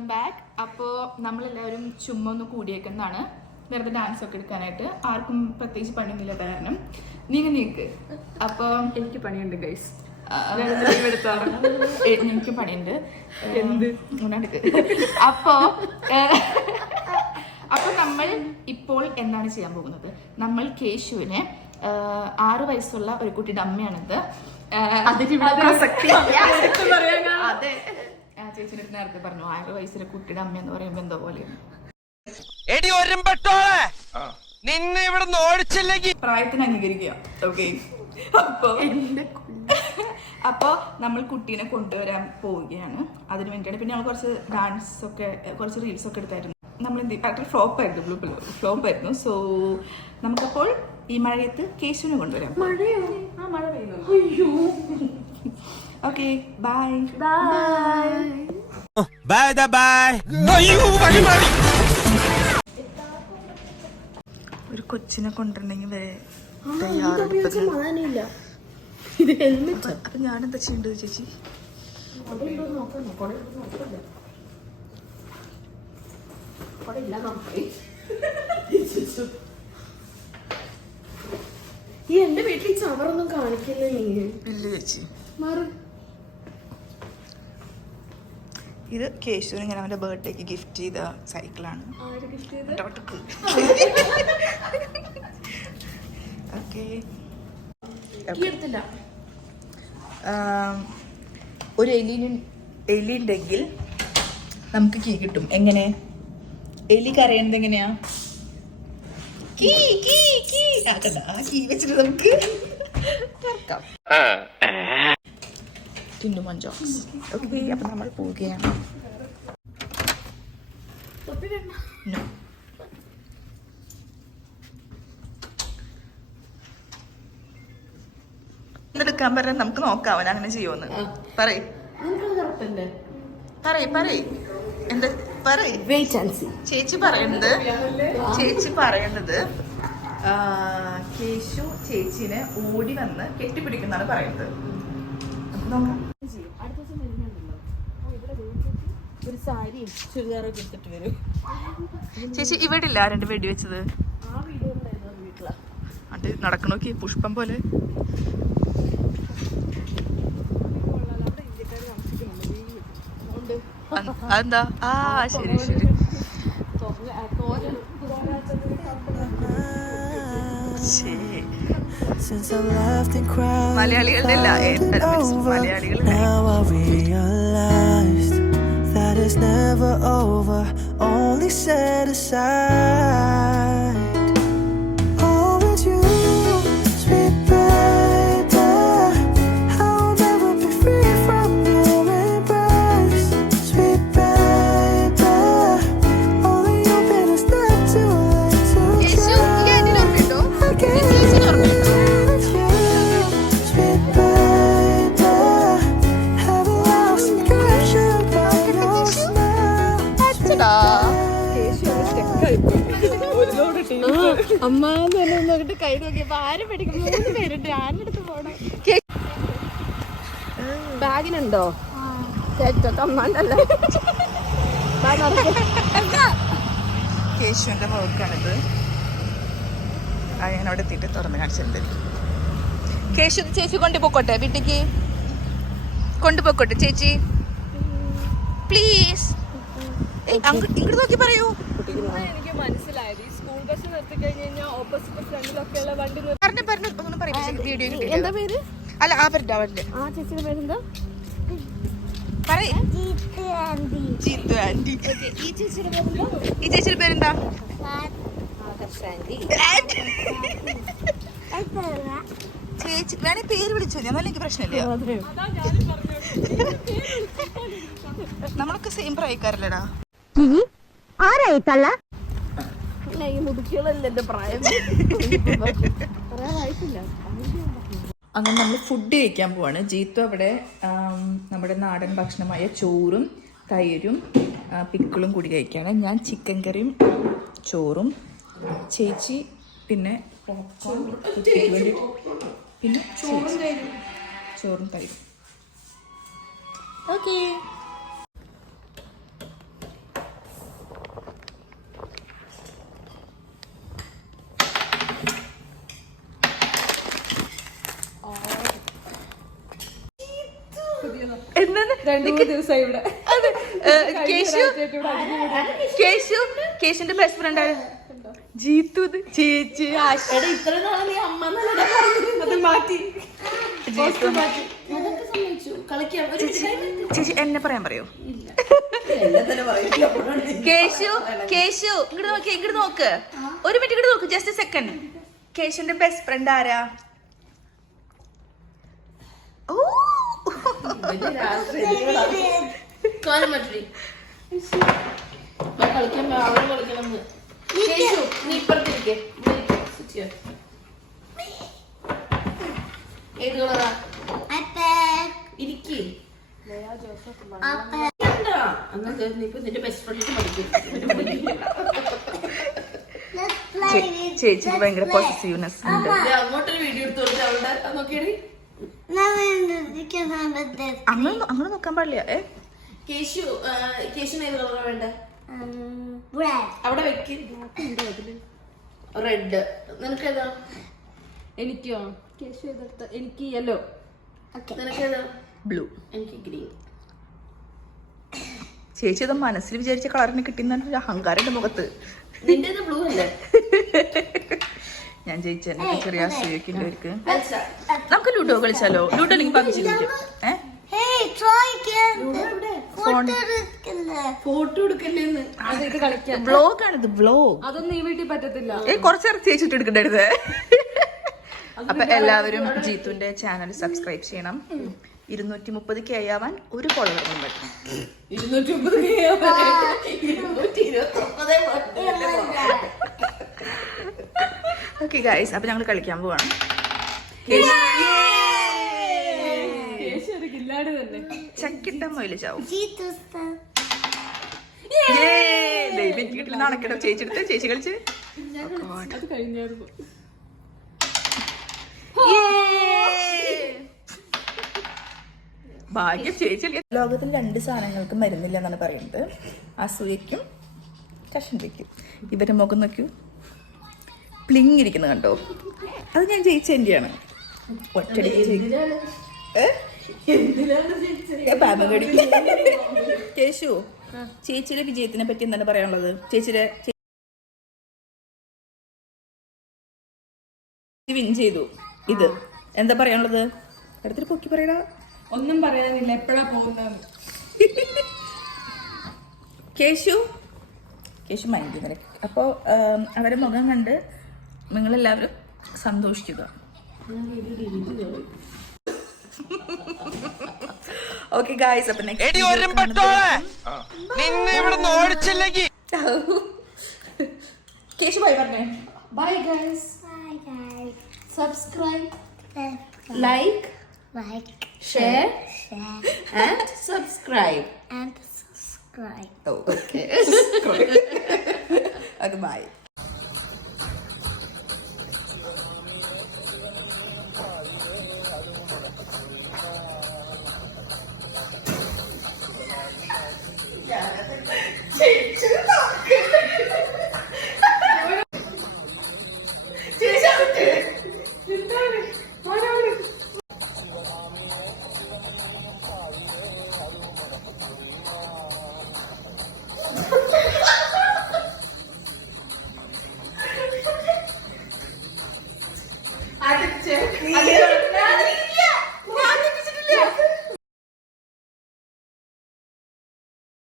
Welcome back. അപ്പോൾ നമ്മളെല്ലാവരും ചുമ്മാ ഒന്ന് കൂടിയേക്കുന്നതാണ്, വെറുതെ ഡാൻസ് ഒക്കെ എടുക്കാനായിട്ട്. ആർക്കും പ്രത്യേകിച്ച് പണിയൊന്നുമില്ലാത്ത കാരണം നീക്ക്. അപ്പോൾ എനിക്ക് പണിയുണ്ട് ഗൈസ്, എനിക്ക് പണിയുണ്ട്. എന്ത് അപ്പോൾ നമ്മൾ ഇപ്പോൾ എന്താണ് ചെയ്യാൻ പോകുന്നത്? നമ്മൾ കേശുവിനെ 6 വയസ്സുള്ള ഒരു കുട്ടിയുടെ അമ്മയാണിത്. അതെ, ചേച്ചിയുടെ നേരത്തെ പറഞ്ഞു 6 വയസ്സിലെ കുട്ടിയുടെ അമ്മ എന്ന് പറയുമ്പോ എന്തോ പോലെയാണ്. പ്രായത്തിന് അംഗീകരിക്കുക. ഓക്കെ, അപ്പൊ നമ്മൾ കുട്ടീനെ കൊണ്ടുവരാൻ പോവുകയാണ്. അതിന് വേണ്ടിയാണ്. പിന്നെ നമ്മൾ കുറച്ച് ഡാൻസ് ഒക്കെ, കുറച്ച് റീൽസ് ഒക്കെ എടുത്തായിരുന്നു. നമ്മൾ എന്ത് ഫ്ലോപ്പ് ആയിരുന്നു. സോ നമുക്കപ്പോൾ ഈ മഴയത്ത് കേശുവിനെ കൊണ്ടുവരാം. മഴ പെയ്യുന്നു. Okay, bye. ഒരു കൊച്ചിനെ കൊണ്ടുവരണമെങ്കിൽ വരെ അപ്പൊ ഞാനെന്താ ചെയ്യേണ്ടത് ചേച്ചി? ഈ എന്റെ വീട്ടിൽ ചവറൊന്നും കാണിക്കില്ല നീ. ഇല്ല ചേച്ചി, ഇത് കേശുവിന് ഞാൻ അവന്റെ ബർത്ത്ഡേക്ക് ഗിഫ്റ്റ് ചെയ്ത സൈക്കിളാണ്. ഓക്കെ, ഒരു എലി ഉണ്ടെങ്കിൽ നമുക്ക് കീ കിട്ടും. എങ്ങനെ? എലി കരയുന്നത് എങ്ങനെയാ? കീ കീ കീ. ആ കീ വെച്ചിട്ട് നമുക്ക് ടിൻഡു മഞ്ചോക്സ്. ഓക്കെ, അപ്പൊ നമ്മൾ പോവുകയാണ്. എടുക്കാൻ പറഞ്ഞാൽ നമുക്ക് നോക്കാം അവൻ അങ്ങനെ ചെയ്യുമെന്ന്. പറയ് എന്താ ചേച്ചി പറയുന്നത് കേശു ചേച്ചിനെ ഓടി വന്ന് കെട്ടിപ്പിടിക്കുന്നാണ് പറയുന്നത്. ഒരു സാരി ചുരിദാറൊക്കെ എടുത്തിട്ട് വരും. ചേച്ചി ഇവിടെ ഇല്ല രണ്ട് വെടിവെച്ചത്. അത് നടക്കണോക്കി പുഷ്പം പോലെ. അതെന്താ? ആ ശരി ശരി. മലയാളികളുടെ അല്ല, മലയാളികളുടെ. That is never over, only set aside. Oh, with you, sweet baby, I'll never be free from your embrace. Sweet baby, only open is not too late to try. I can't with you, sweet baby, have a lost connection. അമ്മ നോക്കിട്ട് കൈ നോക്കിയപ്പോ ആരും പഠിക്കും 3 പേരുണ്ട്. ആരെടുത്ത് പോണം? ബാഗിനുണ്ടോ? അമ്മാണ്ടല്ലേ. കേശുവിന്റെ വർക്കാണിത്. ഞാൻ അവിടെ എത്തിയിട്ട് തുറന്ന് കാണിച്ചിട്ടുണ്ട്. കേശു ചേച്ചി കൊണ്ടുപോക്കോട്ടെ, വീട്ടിക്ക് കൊണ്ടുപോക്കോട്ടെ ചേച്ചി പ്ലീസ്. ഇങ്ങോട്ട് നോക്കി പറയൂ. എനിക്ക് മനസ്സിലായത് ഈ സ്കൂൾ ബസ് നിർത്തി കഴിഞ്ഞാൽ ഓപ്പോസിറ്റ് ഫ്രണ്ടിലൊക്കെയുള്ള വണ്ടി വീഡിയോ. എന്താ പേര്? അല്ല അവരുടെ ആ ചേച്ചിയുടെ പേരെന്താ? ജീത്തു ആന്റി. ഈ ചേച്ചിയുടെ പേരെന്താ? ഈ ചേച്ചിയുടെ പേരെന്താ? ചേച്ചി വേണേ പേര് വിളിച്ചോ, ഞാൻ എനിക്ക് പ്രശ്നമില്ല. നമ്മളൊക്കെ സെയിം പ്രായക്കാരല്ലേടാ. ആരായിട്ടല്ല ഈ മുതുക്കികളല്ലേ എന്റെ പ്രായം. അങ്ങനെ നമ്മൾ ഫുഡ് കഴിക്കാൻ പോവാണ്. ജീത്തു അവിടെ നമ്മുടെ നാടൻ ഭക്ഷണമായ ചോറും തൈരും പിക്കിളും കൂടി കഴിക്കുകയാണ്. ഞാൻ ചിക്കൻ കറിയും ചോറും, ചേച്ചി പിന്നെ ചോറും തൈരും. ഓക്കെ, എന്താണ് 2-3 ദിവസമായി ഇവിടെ. കേശുന്റെ ബെസ്റ്റ് ഫ്രണ്ട് ആര്? ജീത്തു. ചേച്ചി ഇത്ര നാളെ നീ അമ്മ അത് മാറ്റി. ചേച്ചി എന്നെ പറയാൻ പറയോ? കേശു ഇങ്ങോട്ട് നോക്ക് ഒരു മിനിറ്റ് ഇങ്ങോട്ട് നോക്ക് ജസ്റ്റ് സെക്കൻഡ്. കേശുന്റെ ബെസ്റ്റ് ഫ്രണ്ട് ആരാ? ഓ കളിക്കാൻ അവിടെ കളിക്കണം. നീ ഇപ്പുറത്തിരിക്കേ. ഏത് കളറാ? ഇരിക്കേ. നിന്റെ ബെസ്റ്റ് ഫ്രണ്ടിന് ചേച്ചിക്ക് ഭയങ്കര പോസിറ്റീവ്നെസ് ഉണ്ട്. അങ്ങോട്ടൊരു വീഡിയോ എടുത്തു കൊടുത്ത് അവളുടെ നോക്കിയടി. അങ്ങനെ നോക്കാൻ പാടില്ല. കേശുന് ഏത് കളറാ വേണ്ട? അവിടെ വെക്ക്. റെഡ്. നിനക്ക് ഏതാ? എനിക്കോ? എനിക്ക് യെല്ലോ. നിനക്ക് ഏതാ? ബ്ലൂ. എനിക്ക് ഗ്രീൻ. ചേച്ചി അത് മനസ്സിൽ വിചാരിച്ച കളറിന് കിട്ടിയെന്നൊരു അഹങ്കാരന്റെ മുഖത്ത്. നിന്റെ ബ്ലൂ അല്ലേ? ഞാൻ ജയിച്ചെന്നെ ചെറിയ അസൂയൊക്കെ. നമുക്ക് ലൂഡോ കളിച്ചാലോ? ലൂഡോ അല്ലെങ്കിൽ പബ്ജി കളിക്കും. ഫോട്ടോ എടുക്കല്ലേന്ന്. ഇത് കളിക്കാൻ വ്ലോഗ് ആണിത്, വ്ലോഗ്. അതൊന്നും ഈ വീട്ടിൽ പറ്റത്തില്ല. കുറച്ചേരം ചേച്ചിട്ട് എടുക്കണ്ടായിരുന്നേ. അപ്പൊ എല്ലാവരും ജീത്തുന്റെ ചാനൽ സബ്സ്ക്രൈബ് ചെയ്യണം. 230K ആവാൻ ഒരു ഫോളോവർ പറ്റും. 229. ഓക്കെ ഗൈസ്, അപ്പൊ ഞങ്ങൾ കളിക്കാൻ പോവാണ്. ചക്കിട്ട മൊയില് ചാവും. കിട്ടില്ല നടക്കട്ടോ. ചേച്ചി എടുത്ത് ചേച്ചി കളിച്ച്. അത് കഴിഞ്ഞായിരുന്നു. ഭാഗ്യം ചേച്ചി. ലോകത്തിൽ 2 സാധനങ്ങൾക്ക് മരുന്നില്ല എന്നാണ് പറയുന്നത്. അസൂയക്കും കഷണ്ടിക്കും. ഇവരെ മുഖം നോക്കൂ, പ്ലിങ് ഇരിക്കുന്നത് കണ്ടോ? അത് ഞാൻ ജയിച്ചതിൻ്റെയാണ്. ഒറ്റടി കേശു, ചേച്ചിയുടെ വിജയത്തിനെ പറ്റി എന്താണ് പറയാനുള്ളത്? ചേച്ചിയുടെ വിൻ ചെയ്തു, ഇത് എന്താ പറയാനുള്ളത്? അടുത്തൊരു പൊക്കി പറയടാ. ഒന്നും പറയാനില്ല, എപ്പോഴാ പോകുന്നത്? കേശു മൈൻഡ് ചെയ്യുന്നില്ല. അപ്പോൾ അവരുടെ മുഖം കണ്ട് നിങ്ങളെല്ലാവരും സന്തോഷിക്കുക. ഓക്കെ ഗായ്സ്, അപ്പൊ കേശു ബൈ പറഞ്ഞേ. Bye guys. Subscribe, like, share and subscribe. Okay. Okay, bye. I